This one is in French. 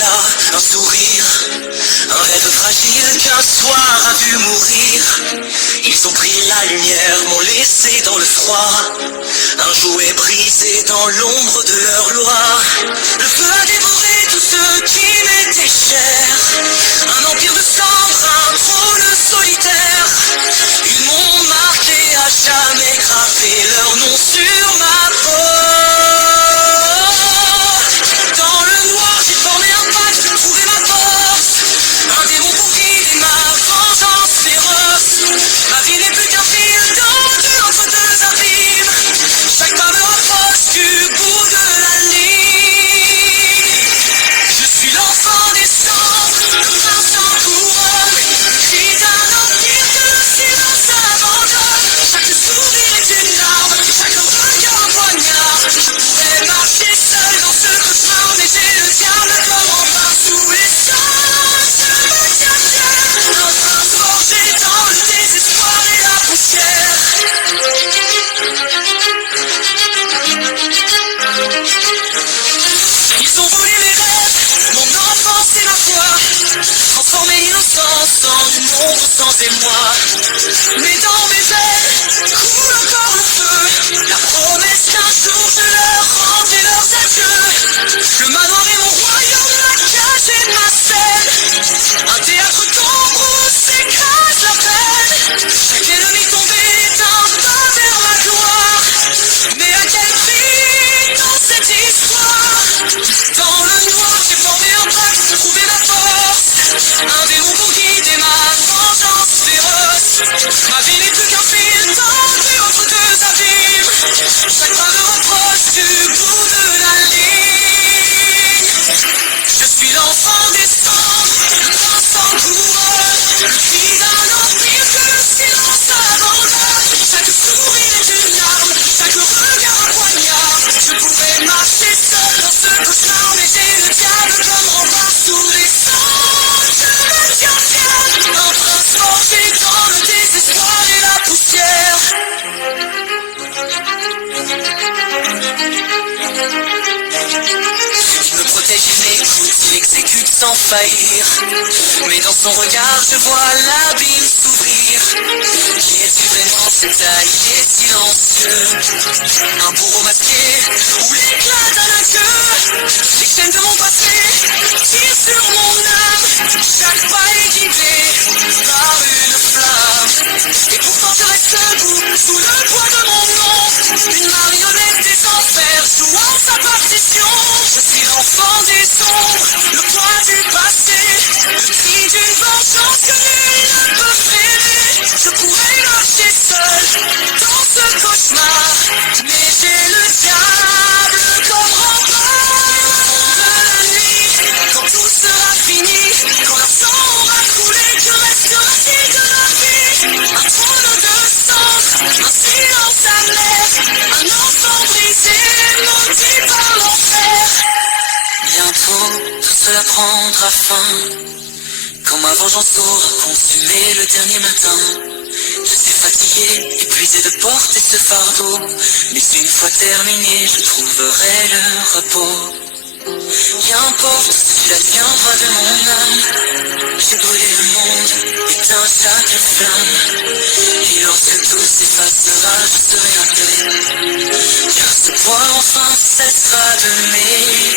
éclat, un sourire, un rêve fragile qu'un soir a vu mourir. Ils ont pris la lumière, m'ont laissé dans le froid, un jouet brisé dans l'ombre de leur loi. Le feu a dévoré tout ce qui m'était cher, un empire de cendres, un trône solitaire. Ils m'ont marqué, à jamais gravé leur nom sur ma peau. Dans le noir j'ai formé un pacte, trouvé ma force, un démon pour guider ma vengeance féroce. Ma vie n'est plus qu'un fil tendu entre deux abîmes, chaque pas me rapproche du bout de la ligne. Je suis l'enfant des cendres, le prince en couronne, le cri d'un empire que le silence abandonne. Chaque sourire est une arme, chaque regard un poignard. Je pourrais marcher seul dans ce cauchemar, mais j'ai le diable comme rempart sous les cendres. Je me tiens fier, un prince forgé dans le désespoir et la poussière. Ils ont volé mes rêves, mon enfance et ma foi, transformé l'innocence en une ombre sans émoi. Mais dans mes veines coule encore le feu, la promesse qu'un jour je leur rendrai leurs adieux. Le manoir est mon royaume, la cage est ma scène, un théâtre d'ombre où s'écrase la peine. Chaque ennemi tombé est un pas vers ma gloire, mais à quel prix dans cette histoire? Dans le noir j'ai formé un pacte, trouvé ma force, un démon pour guider ma vengeance féroce. Ma vie n'est plus qu'un fil tendu entre deux abîmes, chaque pas me rapproche du bout de la ligne. Je suis l'enfant des cendres, le prince en couronne, le cri d'un empire que le silence abandonne. Chaque sourire est une arme, chaque regard un poignard. Je pourrais marcher seul dans ce cauchemar, mais j'ai le diable comme rempart sous les cendres. Je me tiens fier, un prince forgé dans le désespoir et la poussière. Il me protège, il m'écoute, il exécute sans faillir. Mais dans son regard je vois l'abîme s'ouvrir. Qui est-tu vraiment, cet allié silencieux? Un bourreau masqué ou l'éclat d'un adieu? Les chaînes de mon passé tirent sur mon âme, chaque pas est guidé par une flamme. Et pourtant je reste debout sous le poids de mon nom, une marionnette des enfers jouant sa partition. Je suis l'enfant des ombres, le poids du passé, le cri d'une vengeance que nul ne peut freiner. Je pourrais marcher seul dans ce cauchemar, mais j'ai le diable comme rempart de la nuit. Quand tout sera fini, quand leur sang aura coulé, que restera-t-il de ma vie? Un trône de cendres, un silence amer, un enfant brisé, maudit par l'enfer. Bientôt tout cela prendra fin, quand ma vengeance aura consumé le dernier matin. Je suis fatigué, épuisé de porter ce fardeau, mais une fois terminé, je trouverai le repos. Qu'importe ce qu'il adviendra de mon âme, j'ai brûlé le monde, éteint chaque flamme. Et lorsque tout s'effacera, je serai en paix, car ce poids enfin cessera de m'aimer.